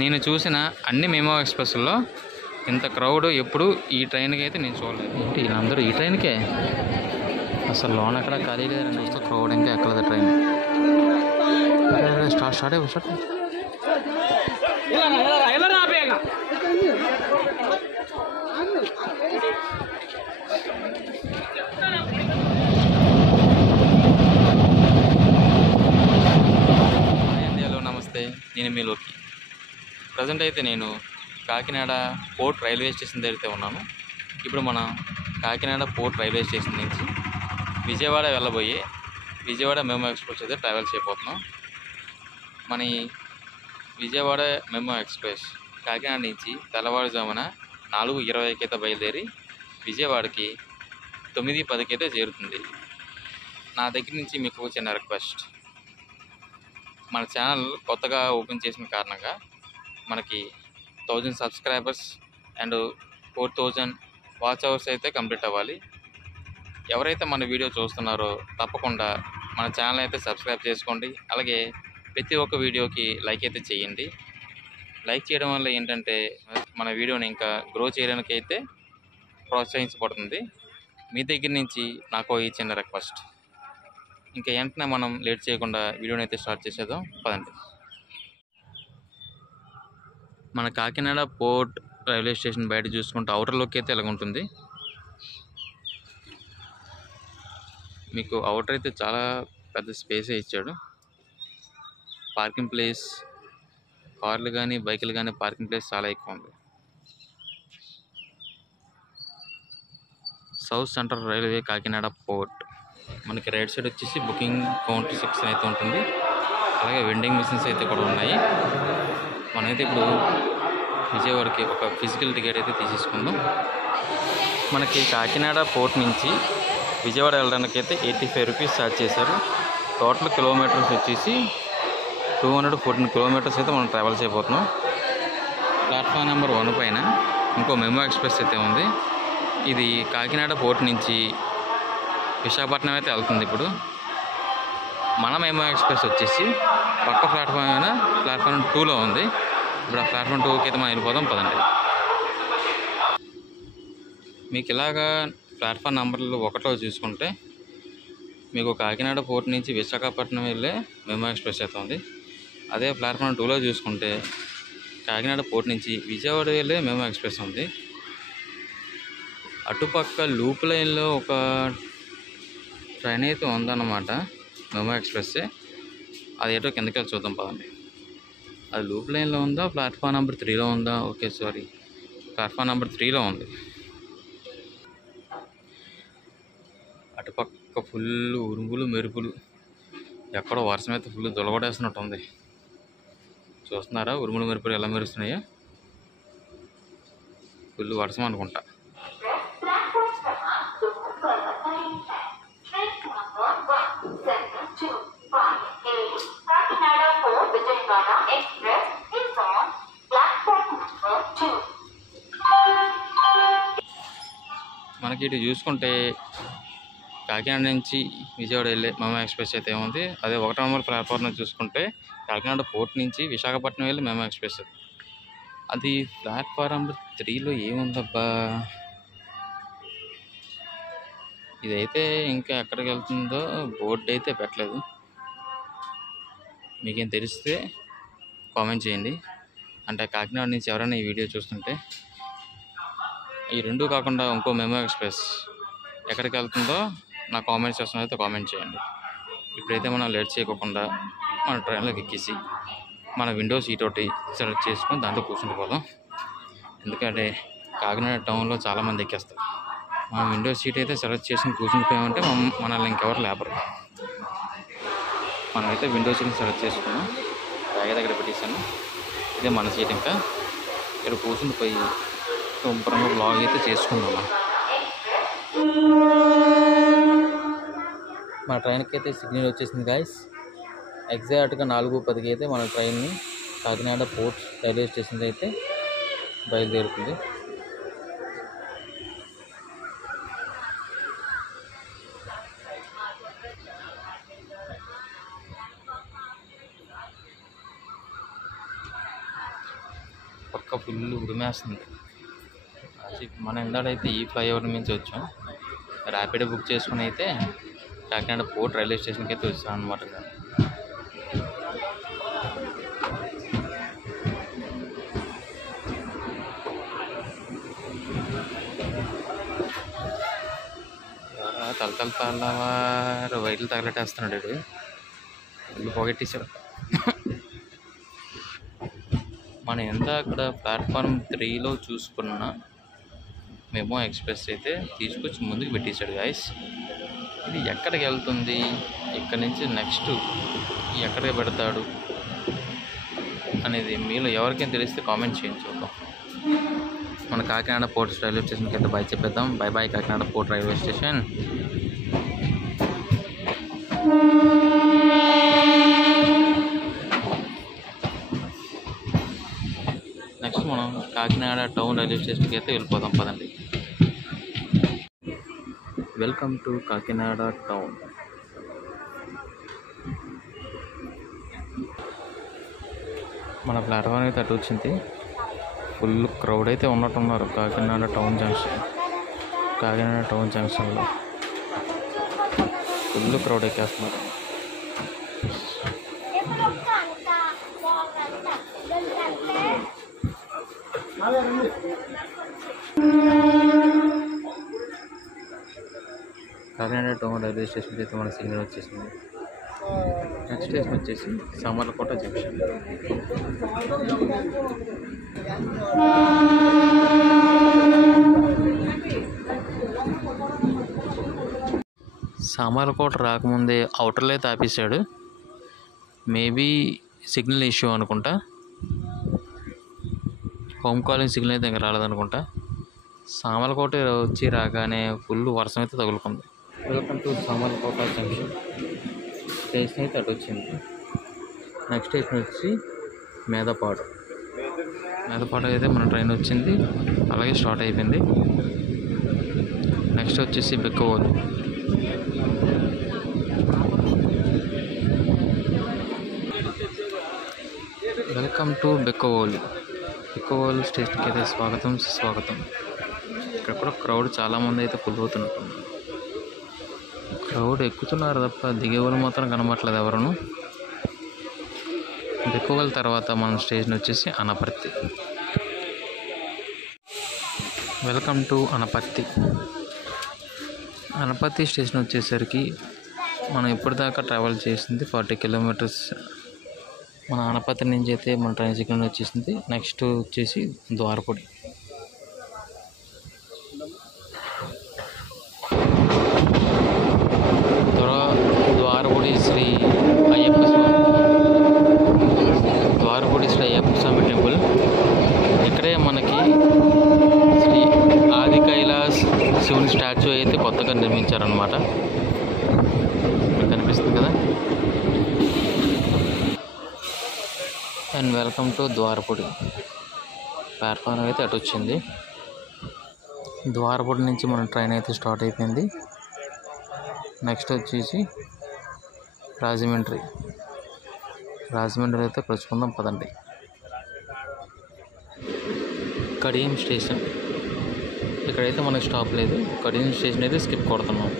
నేను చూసిన అన్ని మెమో ఎక్స్‌ప్రెస్‌ల్లో ఇంత క్రౌడ్ ఎప్పుడు ఈ ట్రైన్‌కి అయితే నేను చూడలేదు. ఏంటి వీళ్ళందరూ ఈ ట్రైన్‌కే? అసలు లోన ఎక్కడ ఖాళీ లేదని చూస్తే క్రౌడ్ ఇంకా ఎక్కలేదు ట్రైన్. స్టార్ట్ హలో నమస్తే, నేను మీ లోకి. ప్రజెంట్ అయితే నేను కాకినాడ పోర్ట్ రైల్వే స్టేషన్ దగ్గర ఉన్నాను. ఇప్పుడు మనం కాకినాడ పోర్ట్ రైల్వే స్టేషన్ నుంచి విజయవాడ వెళ్ళబోయే విజయవాడ మెమో ఎక్స్ప్రెస్ అయితే ట్రావెల్ చేయబోతున్నాం. మన ఈ విజయవాడ మెమో ఎక్స్ప్రెస్ కాకినాడ నుంచి తెల్లవారుజామున 4:20కి అయితే బయలుదేరి విజయవాడకి 9:10కి అయితే చేరుతుంది. నా దగ్గర నుంచి మీకు చిన్న రిక్వెస్ట్, మన ఛానల్ కొత్తగా ఓపెన్ చేసిన కారణంగా మనకి 1000 సబ్స్క్రైబర్స్ అండ్ 4000 వాచ్ అవర్స్ అయితే కంప్లీట్ అవ్వాలి. ఎవరైతే మన వీడియో చూస్తున్నారో తప్పకుండా మన ఛానల్ అయితే సబ్స్క్రైబ్ చేసుకోండి. అలాగే ప్రతి ఒక్క వీడియోకి లైక్ అయితే చేయండి. లైక్ చేయడం వల్ల ఏంటంటే మన వీడియోని ఇంకా గ్రో చేయడానికి అయితే ప్రోత్సహించబడుతుంది. మీ దగ్గర నుంచి నాకు ఈ చిన్న రిక్వెస్ట్. ఇంకా వెంటనే మనం లేట్ చేయకుండా వీడియోని అయితే స్టార్ట్ చేసేద్దాం, పదండి. మన కాకినాడ పోర్ట్ రైల్వే స్టేషన్ బయట చూసుకుంటే అవుటర్లోకి అయితే ఇలాగ ఉంటుంది. మీకు అవుటర్ అయితే చాలా పెద్ద స్పేసే ఇచ్చాడు. పార్కింగ్ ప్లేస్, కార్లు కానీ బైకులు కానీ పార్కింగ్ ప్లేస్ చాలా ఎక్కువ ఉంది. South central railway Kakinada port. మనకి రైట్ సైడ్ వచ్చేసి బుకింగ్ కౌంటర్ సెక్షన్ అయితే ఉంటుంది. అలాగే వెండింగ్ మిషన్స్ అయితే కూడా ఉన్నాయి. మనమైతే ఇప్పుడు విజయవాడకి ఒక ఫిజికల్ టికెట్ అయితే తీసేసుకుందాం. మనకి కాకినాడ పోర్ట్ నుంచి విజయవాడ వెళ్ళడానికి అయితే 85 రూపీస్ ఛార్జ్ చేశారు. టోటల్ కిలోమీటర్స్ వచ్చేసి 214 కిలోమీటర్స్ అయితే మనం ట్రావెల్ చేయబోతున్నాం. ప్లాట్ఫామ్ నెంబర్ 1 పైన ఇంకో మెమో ఎక్స్ప్రెస్ అయితే ఉంది. ఇది కాకినాడ పోర్ట్ నుంచి విశాఖపట్నం అయితే వెళ్తుంది. ఇప్పుడు మన మెమో ఎక్స్ప్రెస్ వచ్చేసి పక్క ప్లాట్ఫామ్ అయినా ప్లాట్ఫామ్ 2లో ఉంది. ఇప్పుడు ఆ ప్లాట్ఫామ్ 2కి అయితే మనం వెళ్ళిపోదాం, పదండి. మీకు ఇలాగా ప్లాట్ఫామ్ నెంబర్లు 1లో చూసుకుంటే మీకు కాకినాడ పోర్ట్ నుంచి విశాఖపట్నం వెళ్ళే మెమో ఎక్స్ప్రెస్ అయితే ఉంది. అదే ప్లాట్ఫామ్ 2లో చూసుకుంటే కాకినాడ పోర్ట్ నుంచి విజయవాడ వెళ్ళే మెమో ఎక్స్ప్రెస్ ఉంది. అటుపక్క లూప్ లైన్లో ఒక ట్రైన్ అయితే ఉందన్నమాట, మెమో ఎక్స్ప్రెస్సే. అది ఏటో కిందకి వెళ్ళి చూద్దాం, పదండి. అది లూప్ లైన్లో ఉందా, ప్లాట్ఫామ్ నెంబర్ 3లో ఉందా? ఓకే, సారీ, ప్లాట్ఫామ్ నెంబర్ 3లో ఉంది. అటుపక్క ఫుల్ ఉరుములు మెరుపులు, ఎక్కడో వర్షం అయితే ఫుల్ దొలగొడేస్తున్నట్టు ఉంది. చూస్తున్నారా ఉరుములు మెరుపులు ఎలా మెరుస్తున్నాయో? ఫుల్ వర్షం అనుకుంటా. మనకి ఇటు చూసుకుంటే కాకినాడ నుంచి విజయవాడ వెళ్ళే మెమో ఎక్స్ప్రెస్ అయితే ఏముంది. అదే 1వ నెంబర్ ప్లాట్ఫామ్ చూసుకుంటే కాకినాడ పోర్ట్ నుంచి విశాఖపట్నం వెళ్ళి మెమో ఎక్స్ప్రెస్. అది ప్లాట్ఫామ్ నెంబర్ 3లో ఏముందబ్బా? ఇదైతే ఇంకా ఎక్కడికి వెళ్తుందో బోర్డు అయితే పెట్టలేదు. మీకేం తెలిస్తే కామెంట్ చేయండి. అంటే కాకినాడ నుంచి ఎవరైనా ఈ వీడియో చూస్తుంటే ఈ రెండు కాకుండా ఇంకో మెమో ఎక్స్ప్రెస్ ఎక్కడికి వెళ్తుందో నా కామెంట్ సెక్షన్ అయితే కామెంట్ చేయండి. ఇప్పుడైతే మనం లేట్ చేయకుండా మన ట్రైన్లోకి ఎక్కేసి మన విండో సీట్ ఒకటి సెలెక్ట్ చేసుకొని దాంట్లో కూర్చుంటూ పోదాం. ఎందుకంటే కాకినాడ టౌన్లో చాలామంది ఎక్కేస్తారు. మనం విండో సీట్ అయితే సెలెక్ట్ చేసుకుని కూర్చుండిపోయామంటే మనల్ని ఇంకెవరు లేపరు. మనమైతే విండో సీట్ని సెలెక్ట్ చేసుకున్నాం, బ్యాగ్ దగ్గర పెట్టేసాను. ఇదే మన సీట్. ఇంకా ఇక్కడ కూర్చుని పోయి శుభ్రంగా బ్లాగ్ అయితే చేసుకుందాం. మన ట్రైన్కి అయితే సిగ్నల్ వచ్చేసింది గాయస్. ఎగ్జాక్ట్గా 4:10కి అయితే మన ట్రైన్ని కాకినాడ పోర్ట్ రైల్వే స్టేషన్ అయితే బయలుదేరుతుంది. పక్క ఫుల్ ఉరిమేస్తుంది. మన ఇందాడైతే ఈ ఫ్లైఓవర్ నుంచి వచ్చాం. ర్యాపిడో బుక్ చేసుకుని అయితే కాకినాడ పోర్ట్ రైల్వే స్టేషన్కి అయితే వచ్చాను అనమాట. తలవారు వైర్లు తగలటేస్తున్నాడు వీడు. ఇల్లు పొగెట్టేశాడు. మనం ఎంత అక్కడ ప్లాట్ఫామ్ 3లో చూసుకున్న మెమో ఎక్స్ప్రెస్ అయితే తీసుకొచ్చి ముందుకు పెట్టేశాడు గాయస్. ఇది ఎక్కడికి వెళ్తుంది, ఇక్కడ నుంచి నెక్స్ట్ ఎక్కడికి పెడతాడు అనేది మీలో ఎవరికైనా తెలిస్తే కామెంట్ చేయండి, చూద్దాం. మన కాకినాడ పోర్ట్ రైల్వే స్టేషన్కి అయితే బాయ్ చెప్పేద్దాం. Bye bye Kakinada port railway station. Next మనం కాకినాడ టౌన్ రైల్వే స్టేషన్కి అయితే వెళ్ళిపోదాం పదండి. Welcome to Kakinada town. మన ప్లాట్ఫామ్ అయితే అటు వచ్చింది. ఫుల్ క్రౌడ్ అయితే ఉన్నట్టున్నారు కాకినాడ టౌన్ జంక్షన్లో ఫుల్ క్రౌడ్ ఎక్కేస్తున్నారు. కాకినాడ టౌన్ రైల్వే స్టేషన్కి అయితే మన సిగ్నల్ వచ్చేసింది. నెక్స్ట్ స్టేషన్ వచ్చేసి సామర్లకోట జంక్షన్. సామర్లకోట రాకముందే అవుటర్లో అయితే ఆపేశాడు. మేబీ సిగ్నల్ ఇష్యూ అనుకుంటా. హోమ్ కాలింగ్ సిగ్నల్ అయితే ఇంకా రాలేదనుకుంటా. సామర్లకోట వచ్చి రాగానే ఫుల్ వర్షం అయితే తగులుకుంది. Welcome to Samarlakota junction. Station అయితే అటు వచ్చింది. నెక్స్ట్ స్టేషన్ వచ్చి మేదపాడు అయితే మన ట్రైన్ వచ్చింది, అలాగే స్టార్ట్ అయిపోయింది. నెక్స్ట్ వచ్చేసి బెక్కవోలు. వెల్కమ్ టు బెక్కవోలు స్టేషన్కి అయితే స్వాగతం. ఇక్కడ కూడా క్రౌడ్ చాలామంది అయితే ఫుల్ అవుతున్నట్టుంది. క్రౌడ్ ఎక్కుతున్నారు తప్ప దిగే వాళ్ళు మాత్రం కనబడట్లేదు ఎవరును. బెక్కవోలు తర్వాత మన స్టేషన్ వచ్చేసి Anaparthi. Welcome to Anaparthi station వచ్చేసరికి మనం ఇప్పటిదాకా ట్రావెల్ చేసింది 40 కిలోమీటర్స్. మన అనపర్తి నుంచి అయితే మన ట్రైన్ సిగ్నల్ వచ్చేసింది. నెక్స్ట్ వచ్చేసి ద్వారపూడి. ద్వారపూడి శ్రీ అయ్యప్ప స్వామి టెంపుల్. ఇక్కడే మనకి శ్రీ ఆది కైలాస్ శివుని స్టాచ్యూ అయితే కొత్తగా నిర్మించారనమాట. కనిపిస్తుంది కదా. And welcome to Dwarapudi. Platform అయితే అటు వచ్చింది. ద్వారపూడి నుంచి మన ట్రైన్ అయితే స్టార్ట్ అయిపోయింది. నెక్స్ట్ వచ్చేసి రాజమండ్రి అయితే కలుసుకుందాం పదండి. కడియం స్టేషన్. ఇక్కడైతే మనకి స్టాప్ లేదు. కడియం స్టేషన్ అయితే స్కిప్ కొడుతున్నాం.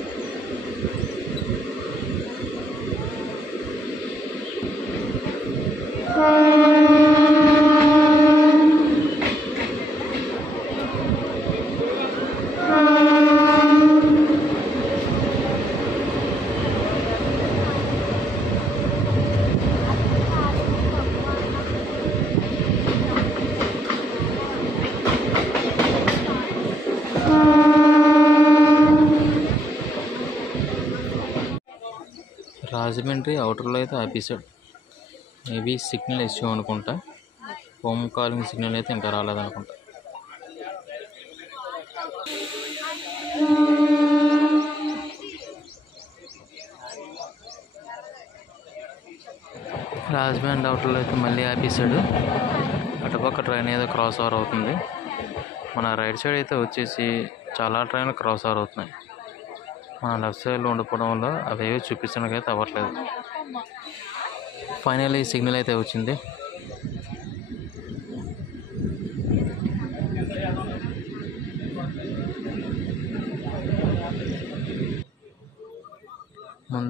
రాజమండ్రి అవుటర్లో అయితే ఆపేశాడు. మేబీ సిగ్నల్ ఇష్యూ అనుకుంటా. హోమ్ కాలింగ్ సిగ్నల్ అయితే ఇంకా రాలేదనుకుంటా. రాజమండ్రి అవుటర్లో అయితే మళ్ళీ ఆపేశాడు. అటుపక్క ట్రైన్ ఏదో క్రాస్ ఓవర్ అవుతుంది. మన రైట్ సైడ్ అయితే వచ్చేసి చాలా ట్రైన్లు క్రాస్ ఓవర్ అవుతున్నాయి. మన లెఫ్ట్ సైడ్లో ఉండిపోవడం వల్ల అవేవి చూపించడానికి అయితే అవ్వట్లేదు. ఫైనల్లీ సిగ్నల్ అయితే వచ్చింది.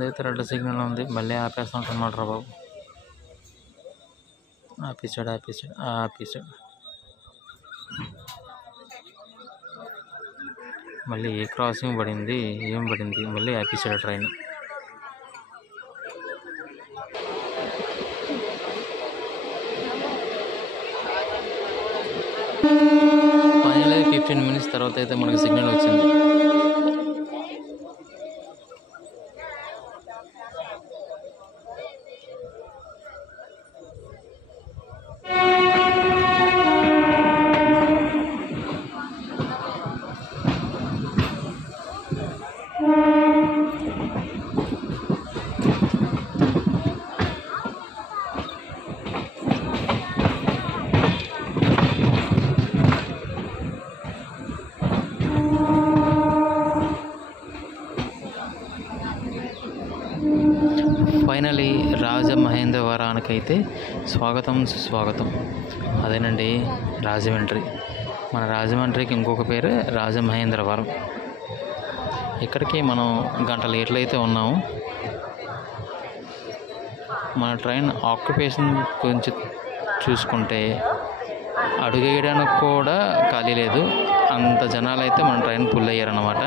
ముందైతే రెడ్ సిగ్నల్ ఉంది, మళ్ళీ ఆపేస్తుంటున్నాడు రా బాబు. ఆపేసాడు. మళ్ళీ ఏ క్రాసింగ్ పడింది, ఏం పడింది, మళ్ళీ ఆపేసాడు ట్రైన్. ఫైనల్ 15 minutes తర్వాత అయితే మనకి సిగ్నల్ వచ్చింది. ఫైనలీ రాజమహేంద్రవరానికైతే స్వాగతం సుస్వాగతం. అదేనండి రాజమండ్రి. మన రాజమండ్రికి ఇంకొక పేరు రాజమహేంద్రవరం. ఇక్కడికి మనం గంట లేట్లు అయితే ఉన్నాము. మన ట్రైన్ ఆక్యుపేషన్ గురించి చూసుకుంటే అడుగేయడానికి కూడా ఖాళీ లేదు, అంత జనాలు అయితే మన ట్రైన్ ఫుల్ అయ్యారన్నమాట.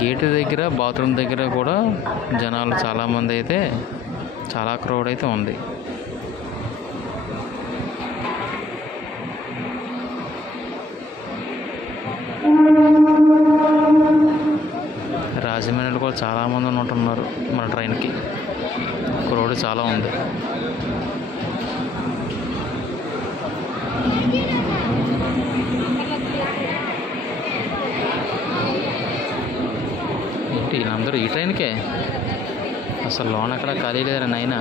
గేటు దగ్గర, బాత్రూమ్ దగ్గర కూడా జనాలు చాలామంది అయితే, చాలా క్రౌడ్ అయితే ఉంది. రాజమండ్రిలో కూడా చాలామంది ఉంటున్నారు మన ట్రైన్కి. క్రౌడ్ చాలా ఉంది. ఏంటి వీళ్ళందరూ ఈ ట్రైన్కే? అసలు లోన్ ఎక్కడ ఖాళీ లేదురా నాయన.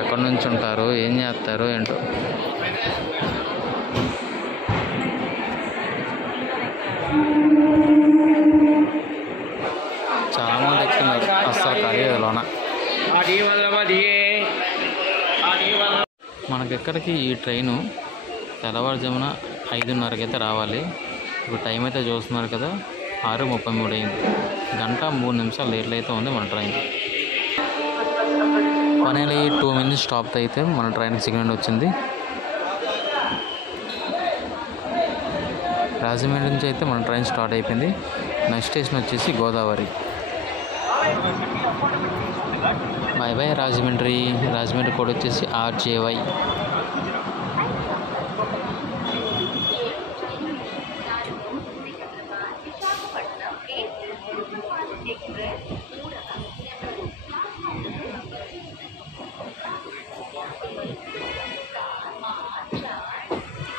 ఎక్కడి నుంచి ఉంటారు, ఏం చేస్తారు ఏంటో. చాలామంది ఎక్కుతున్నారు, అస్సలు ఖాళీ లేదు లోన. మనకెక్కడికి ఈ ట్రైను తెల్లవారుజామున 5:30కి అయితే రావాలి. ఇప్పుడు టైం అయితే చూస్తున్నారు కదా, 6:33 అయింది. గంట 3 నిమిషాలు లేట్లు అయితే ఉంది మన ట్రైన్. ఫైనల్లీ 2 minutes స్టాప్ అయితే మన ట్రైన్కి సిగ్నల్ వచ్చింది. రాజమండ్రి నుంచి అయితే మన ట్రైన్ స్టార్ట్ అయిపోయింది. నెక్స్ట్ స్టేషన్ వచ్చేసి Godavari. By by Rajahmundry. Rajahmundry code వచ్చేసి RJY.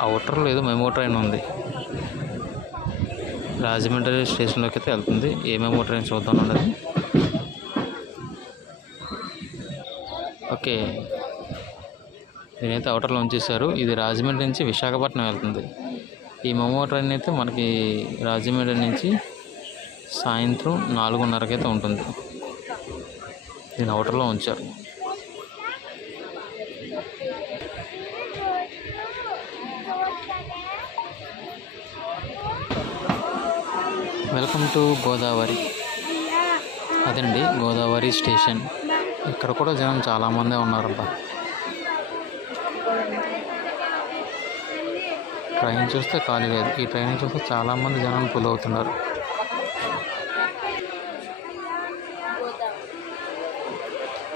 అవుటర్లో ఏదో మెమో ట్రైన్ ఉంది, రాజమండ్రి స్టేషన్లోకి అయితే వెళ్తుంది. ఏ మెమో ట్రైన్ చూద్దాం అన్నది. ఓకే, దీనైతే అవుటర్లో ఉంచేశారు. ఇది రాజమండ్రి నుంచి విశాఖపట్నం వెళ్తుంది. ఈ మెమో ట్రైన్ అయితే మనకి రాజమండ్రి నుంచి సాయంత్రం 4:30కి అయితే ఉంటుంది. దీని అవుటర్లో ఉంచారు. Welcome to Godavari. అదండి గోదావరి స్టేషన్. ఇక్కడ కూడా జనం చాలామందే ఉన్నారబ్బా. ట్రైన్ చూస్తే ఖాళీ లేదు. ఈ ట్రైన్ చూస్తే చాలామంది జనాలు ఫుల్ అవుతున్నారు.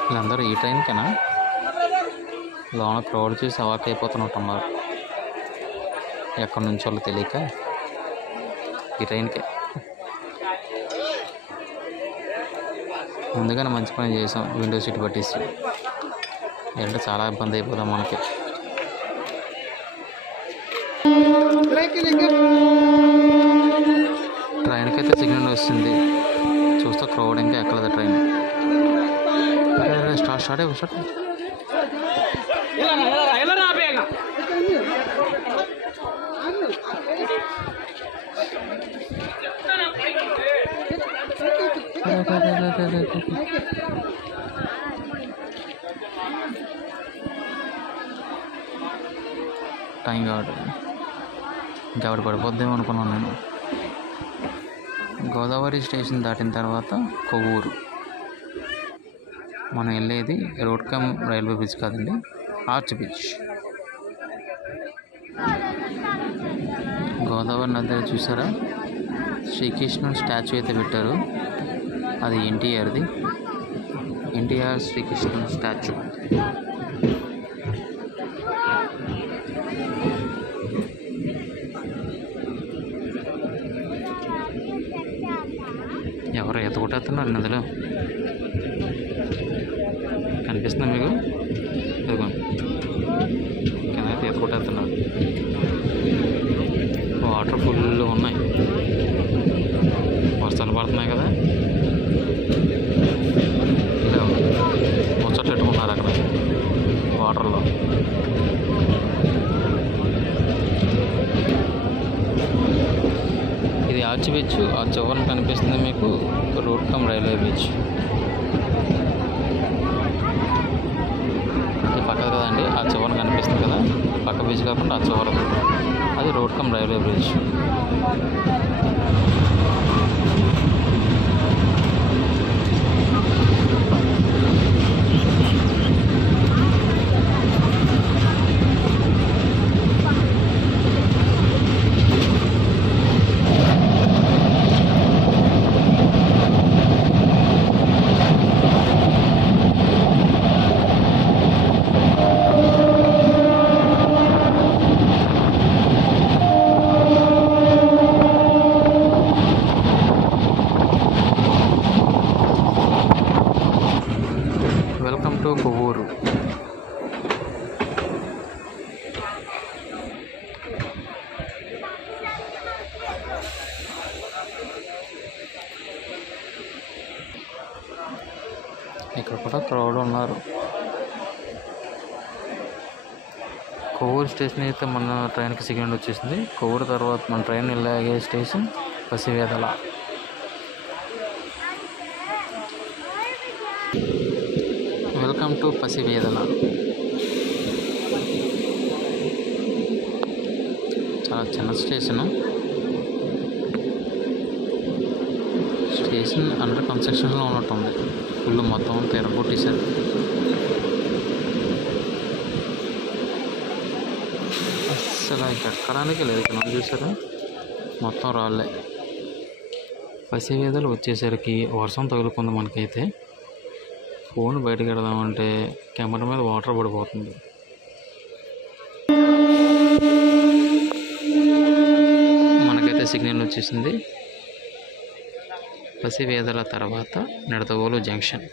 వీళ్ళందరూ ఈ ట్రైన్కేనా? లోన క్రౌడ్ చూసి అవాక్ అయిపోతున్నట్టున్నారు. ఎక్కడి నుంచి వాళ్ళు తెలియక ఈ ట్రైన్కే. ముందుగానే మంచి పని చేసాం, విండో సీట్ పట్టేసి. అంటే చాలా ఇబ్బంది అయిపోతాం మనకి. ట్రైన్కి అయితే సిగ్నల్ వస్తుంది. చూస్తే క్రౌడ్ ఇంకా ఎక్కలేదు ట్రైన్. స్టార్ట్ టైం కావట్లేదు. ఇంకా ఆవిడ పడిపోద్దేమో అనుకున్నాను నేను. గోదావరి స్టేషన్ దాటిన తర్వాత కొవ్వూరు. మనం వెళ్ళేది రోడ్ కమ్ రైల్వే బ్రిడ్జ్ కాదండి, ఆర్చ్ బ్రిడ్జ్. గోదావరి నది చూసారా, శ్రీకృష్ణుని స్టాచ్యూ అయితే పెట్టారు. అది ఎన్టీఆర్ది, ఎన్టీఆర్ శ్రీకృష్ణుని స్టాచ్యూ. ఎవరో ఎత్తుకుంటున్నారు నదిలో, కనిపిస్తుంది మీకు? ఇదిగోండి, కిందైతే ఎత్తుకుంటున్నారు. వాటర్ ఫుల్గా ఉన్నాయి, వర్షాలు పడుతున్నాయి కదా, ముచ్చట్లు పెట్టుకున్నారు అక్కడ వాటర్లో. ఇది ఆర్చ్ బ్రిడ్జ్, ఆ చివరన కనిపిస్తుంది మీకు రోడ్ కమ్ రైల్వే బ్రిడ్జ్. అది పక్కది కదండి, ఆ చివరన కనిపిస్తుంది కదా, పక్క బ్రిడ్జ్ కాకుండా ఆ చివర, అది road come railway bridge. Welcome to Kovvur. ఇక్కడ కూడా క్రౌడ్ ఉన్నారు. కొవ్వూరు స్టేషన్ అయితే మన ట్రైన్కి సిగ్నల్ వచ్చేసింది. కొవ్వూరు తర్వాత మన ట్రైన్ వెళ్ళే station Pasivedala. Welcome to Pasivedala. చాలా చిన్న స్టేషను. స్టేషన్ అండర్ కన్స్ట్రక్షన్లో ఉన్నట్టుంది, ఫుల్ మొత్తం తెరగొట్టేశారు. అస్సలు ఎక్కడానికి లేదు, ఇక్కడ చూసారా మొత్తం రాళ్ళే. పసివేదలు వచ్చేసరికి వర్షం తగులుకుంది మనకైతే. ఫోన్ బయటకు పెడదామంటే కెమెరా మీద వాటర్ పడిపోతుంది. మనకైతే సిగ్నల్ వచ్చేసింది. పసివేదల తర్వాత నిడదవోలు జంక్షన్.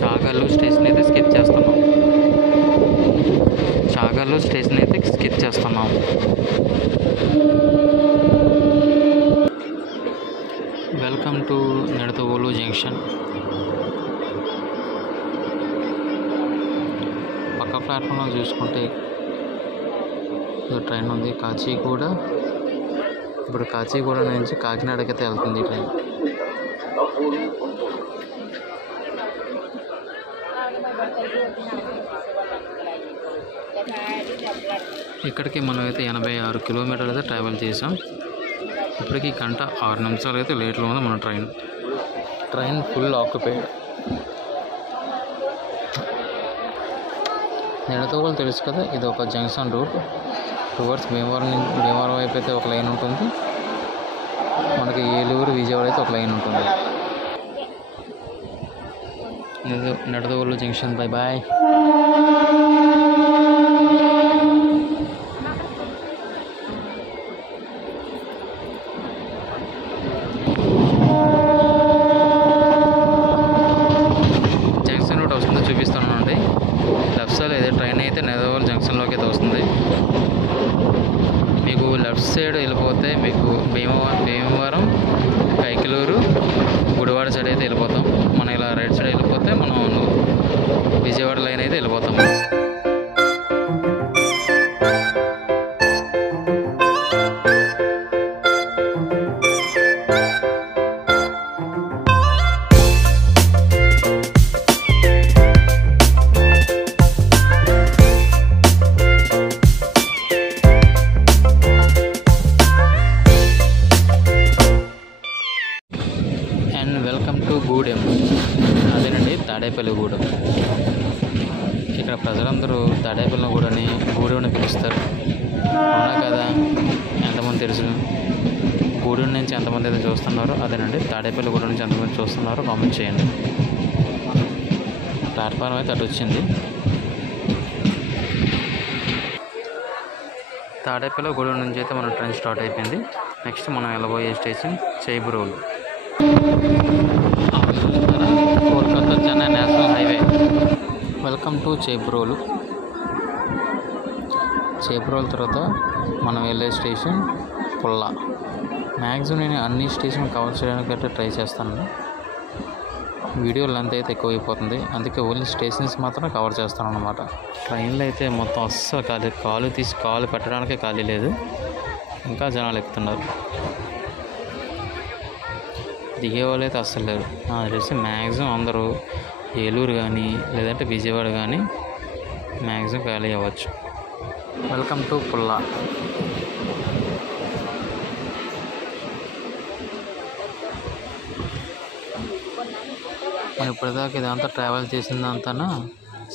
చాగల్లు స్టేషన్ అయితే స్కిప్ చేస్తున్నాం. చాగల్లు స్టేషన్ అయితే స్కిప్ చేస్తున్నాం. Welcome to Nidadavolu junction. పక్క ప్లాట్ఫామ్లో చూసుకుంటే ట్రైన్ ఉంది కాచిగూడ. ఇప్పుడు కాచిగూడ నుంచి కాకినాడకి అయితే వెళ్తుంది ఈ ట్రైన్. ఇక్కడికి మనం అయితే 86 కిలోమీటర్లు అయితే ట్రావెల్ చేసాం. ఇప్పటికి గంట 6 నిమిషాలు అయితే లేట్లో ఉంది మన ట్రైన్ ఫుల్ ఆక్యుపైడ్. నిడదవోలు తెలుసు కదా, ఇది ఒక జంక్షన్ రూట్. టువర్డ్స్ భీమవరం వైపు అయితే ఒక లైన్ ఉంటుంది, మనకి ఏలూరు విజయవాడ అయితే ఒక లైన్ ఉంటుంది. Nidadavolu junction. Bye bye. Junction route వస్తుందో చూపిస్తానండి. లెఫ్ట్ సైడ్ అయితే ట్రైన్ అయితే నిడదవోలు జంక్షన్లోకి అయితే వస్తుంది. మీకు లెఫ్ట్ సైడ్ వెళ్ళిపోతే మీకు భీమవరం, కైకలూరు, గుడివాడ సైడ్ అయితే వెళ్ళిపోతాం. మనం ఇలా రైట్ సైడ్ వెళ్ళిపోతే మనం విజయవాడ లైన్ అయితే వెళ్ళిపోతాము. తాడేపల్లిగూడెం. ఇక్కడ ప్రజలందరూ తాడేపల్లిగూడని గూడెం అని పిలుస్తారు. అవునా కదా? ఎంతమంది తెలుసు? గూడెం నుంచి ఎంతమంది అయితే చూస్తున్నారో అదేనండి. తాడేపల్లిగూడెం నుంచి ఎంతమంది చూస్తున్నారో కామెంట్ చేయండి. ప్లాట్ఫారం అయితే అటు వచ్చింది. తాడేపల్లిగూడెం నుంచి అయితే మన ట్రైన్ స్టార్ట్ అయిపోయింది. నెక్స్ట్ మనం వెళ్ళబోయే station Chebrolu. Kolkata Chennai national highway. Welcome to Chebrolu. Chebrolu తర్వాత మనం వెళ్ళే స్టేషన్ పుల్లా. మ్యాక్సిమం నేను అన్ని స్టేషన్ కవర్ చేయడానికి అయితే ట్రై చేస్తాను. వీడియో లెంత్ అయితే ఎక్కువైపోతుంది, అందుకే ఓన్లీ స్టేషన్స్ మాత్రం కవర్ చేస్తాను అన్నమాట. ట్రైన్లో అయితే మొత్తం అస్సలు ఖాళీ, కాలు తీసి కాలు పెట్టడానికే ఖాళీ లేదు. ఇంకా జనాలు ఎక్కుతున్నారు. దిగే వాళ్ళు అయితే అస్సలు లేరు. నాకు తెలిసి మ్యాక్సిమం అందరూ ఏలూరు కానీ లేదంటే విజయవాడ కానీ మ్యాక్సిమం ఖాళీ అవ్వచ్చు. వెల్కమ్ టు పుల్లా. నేను ఇప్పటిదాకా ఇదంతా ట్రావెల్ చేసిందంతా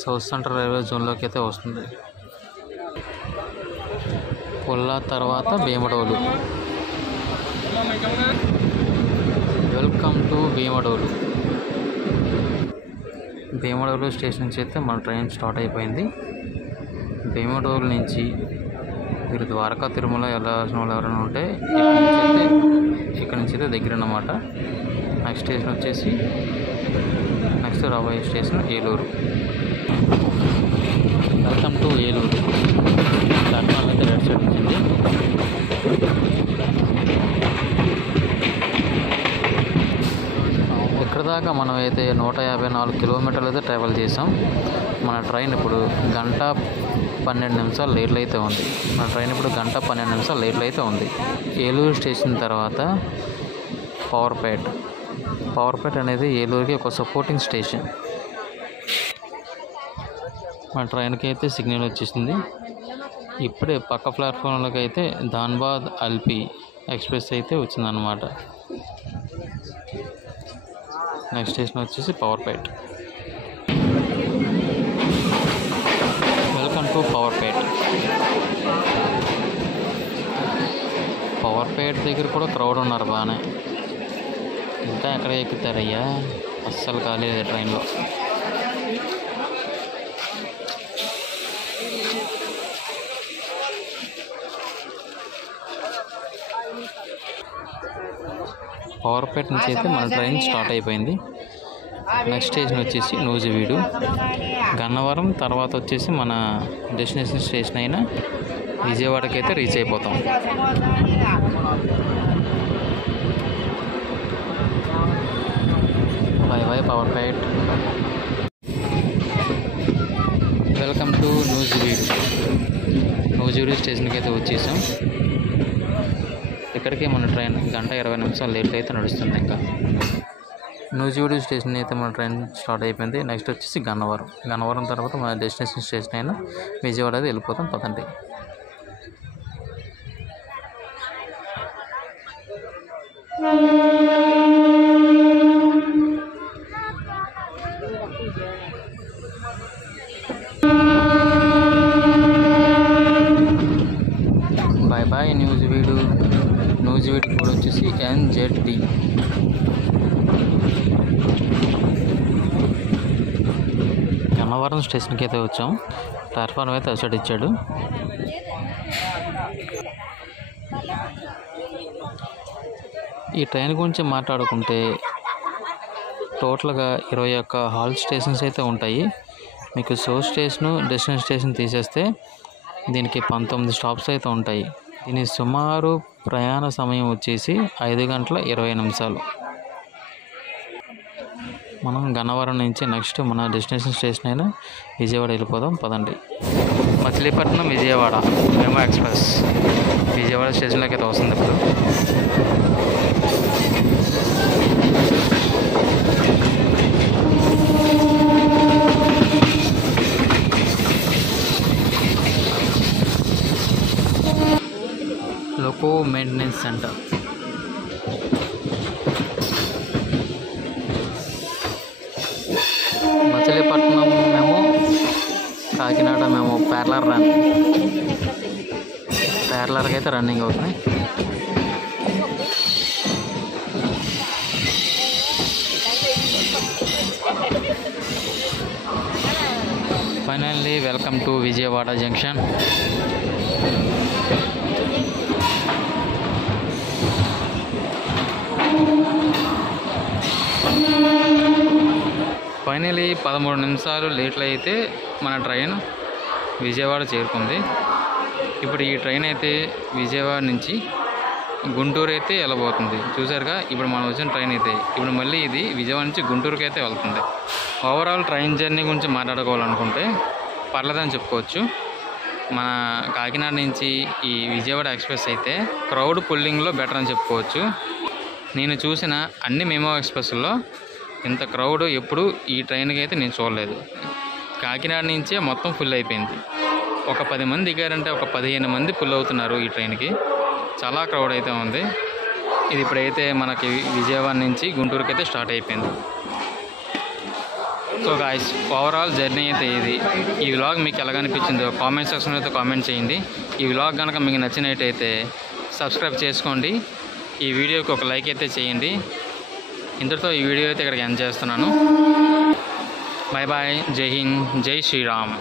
సౌత్ సెంట్రల్ రైల్వే జోన్లోకి అయితే వస్తుంది. పుల్లా తర్వాత Bhimadolu. Welcome to Bhimadolu. Bhimadolu station నుంచి అయితే మన ట్రైన్ స్టార్ట్ అయిపోయింది. భీమడోలు నుంచి మీరు ద్వారకా తిరుమల వెళ్ళాల్సిన వాళ్ళు ఎవరైనా ఉంటే ఇక్కడ నుంచి అయితే దగ్గర అన్నమాట. నెక్స్ట్ స్టేషన్ వచ్చేసి నెక్స్ట్ రాబోయే station Eluru. Welcome to Eluru. Platform అయితే రైట్ సైడ్ వచ్చింది. ఇక్కడ దాకా మనం అయితే 154 కిలోమీటర్లు అయితే ట్రావెల్ చేసాం. మన ట్రైన్ ఇప్పుడు 1:12 లేట్లు అయితే ఉంది. మన ట్రైన్ ఇప్పుడు 1:12 లేట్లు అయితే ఉంది. ఏలూరు స్టేషన్ తర్వాత పవర్పేట్ అనేది ఏలూరుకి ఒక సపోర్టింగ్ స్టేషన్. మన ట్రైన్కి అయితే సిగ్నల్ వచ్చేసింది. ఇప్పుడే పక్క ప్లాట్ఫామ్లోకి అయితే ధాన్బాద్ అల్పి ఎక్స్ప్రెస్ అయితే వచ్చిందన్నమాట. నెక్స్ట్ స్టేషన్ వచ్చేసి పవర్పేట్. వెల్కమ్ టు పవర్పేట్ దగ్గర కూడా క్రౌడ్ ఉన్నారు బాగానే. ఇంకా ఎక్కడ ఎక్కుతారయ్యా, అస్సలు ఖాళీ లేదు ట్రైన్లో. పవర్పేట్ నుంచి అయితే మన ట్రైన్ స్టార్ట్ అయిపోయింది. నెక్స్ట్ స్టేషన్ వచ్చేసి నూజివీడు. గన్నవరం తర్వాత వచ్చేసి మన డెస్టినేషన్ స్టేషన్ అయిన విజయవాడకి అయితే రీచ్ అయిపోతాం. By Powerpet. Welcome to Nuzvid స్టేషన్కి అయితే వచ్చేసాం. ఇక్కడికి మన ట్రైన్ 1:20 లేట్ అయితే నడుస్తుంది. ఇంకా నూజివీడు స్టేషన్ అయితే మన ట్రైన్ స్టార్ట్ అయిపోయింది. నెక్స్ట్ వచ్చేసి గన్నవరం తర్వాత మన డెస్టినేషన్ స్టేషన్ అయినా విజయవాడ అయితే వెళ్ళిపోతాం. పదండి. బాయ్ నూజివీడు కూడా వచ్చేసి NZD. గన్నవరం స్టేషన్కి అయితే వచ్చాం. ప్లాట్ఫామ్ అయితే అసలు ఇచ్చాడు. ఈ ట్రైన్ గురించి మాట్లాడుకుంటే టోటల్గా 21 హాల్ స్టేషన్స్ అయితే ఉంటాయి. మీకు సోర్స్ స్టేషను డెస్టినేషన్ స్టేషన్ తీసేస్తే దీనికి 19 స్టాప్స్ అయితే ఉంటాయి. దీని సుమారు ప్రయాణ సమయం వచ్చేసి 5:20. మనం గన్నవరం నుంచి నెక్స్ట్ మన డెస్టినేషన్ స్టేషన్ అయినా విజయవాడ వెళ్ళిపోదాం. పదండి. మచిలీపట్నం విజయవాడ మెమో ఎక్స్ప్రెస్ విజయవాడ స్టేషన్లోకి అయితే వస్తుంది ఇప్పుడు. Loco maintenance centre. మచిలీపట్నం మేము కాకినాడ మేము ప్యారలర్కి అయితే రన్నింగ్ అవుతుంది. Finally welcome to Vijayawada junction. Finally 13 నిమిషాలు లేట్లు అయితే మన ట్రైన్ విజయవాడ చేరుకుంది. ఇప్పుడు ఈ ట్రైన్ అయితే విజయవాడ నుంచి గుంటూరు అయితే వెళ్ళబోతుంది. చూసారుగా ఇప్పుడు మనం వచ్చిన ట్రైన్ అయితే ఇప్పుడు మళ్ళీ ఇది విజయవాడ నుంచి గుంటూరుకి అయితే వెళ్తుంది. ఓవరాల్ ట్రైన్ జర్నీ గురించి మాట్లాడుకోవాలనుకుంటే పర్లేదని చెప్పుకోవచ్చు. మన కాకినాడ నుంచి ఈ విజయవాడ ఎక్స్ప్రెస్ అయితే క్రౌడ్ పుల్లింగ్లో బెటర్ అని చెప్పుకోవచ్చు. నేను చూసిన అన్ని మెమో ఎక్స్ప్రెస్లో ఇంత క్రౌడ్ ఎప్పుడు ఈ ట్రైన్కి అయితే నేను చూడలేదు. కాకినాడ నుంచే మొత్తం ఫుల్ అయిపోయింది. ఒక 10 మంది దిగారంటే ఒక 15 మంది ఫుల్ అవుతున్నారు ఈ ట్రైన్కి. చాలా క్రౌడ్ అయితే ఉంది. ఇది ఇప్పుడైతే మనకి విజయవాడ నుంచి గుంటూరుకి అయితే స్టార్ట్ అయిపోయింది. సో గాయ్స్, ఓవరాల్ జర్నీ అయితే ఇది. ఈ వ్లాగ్ మీకు ఎలాగ అనిపించిందో కామెంట్ సెక్షన్లో అయితే కామెంట్ చేయండి. ఈ వ్లాగ్ కనుక మీకు నచ్చినట్టయితే సబ్స్క్రైబ్ చేసుకోండి. ఈ వీడియోకి ఒక లైక్ అయితే చేయండి. ఇంతటితో ఈ వీడియో అయితే ఇక్కడికి ఎండ్ చేస్తున్నాను. Bye bye. జై హింద్, జై శ్రీరామ్.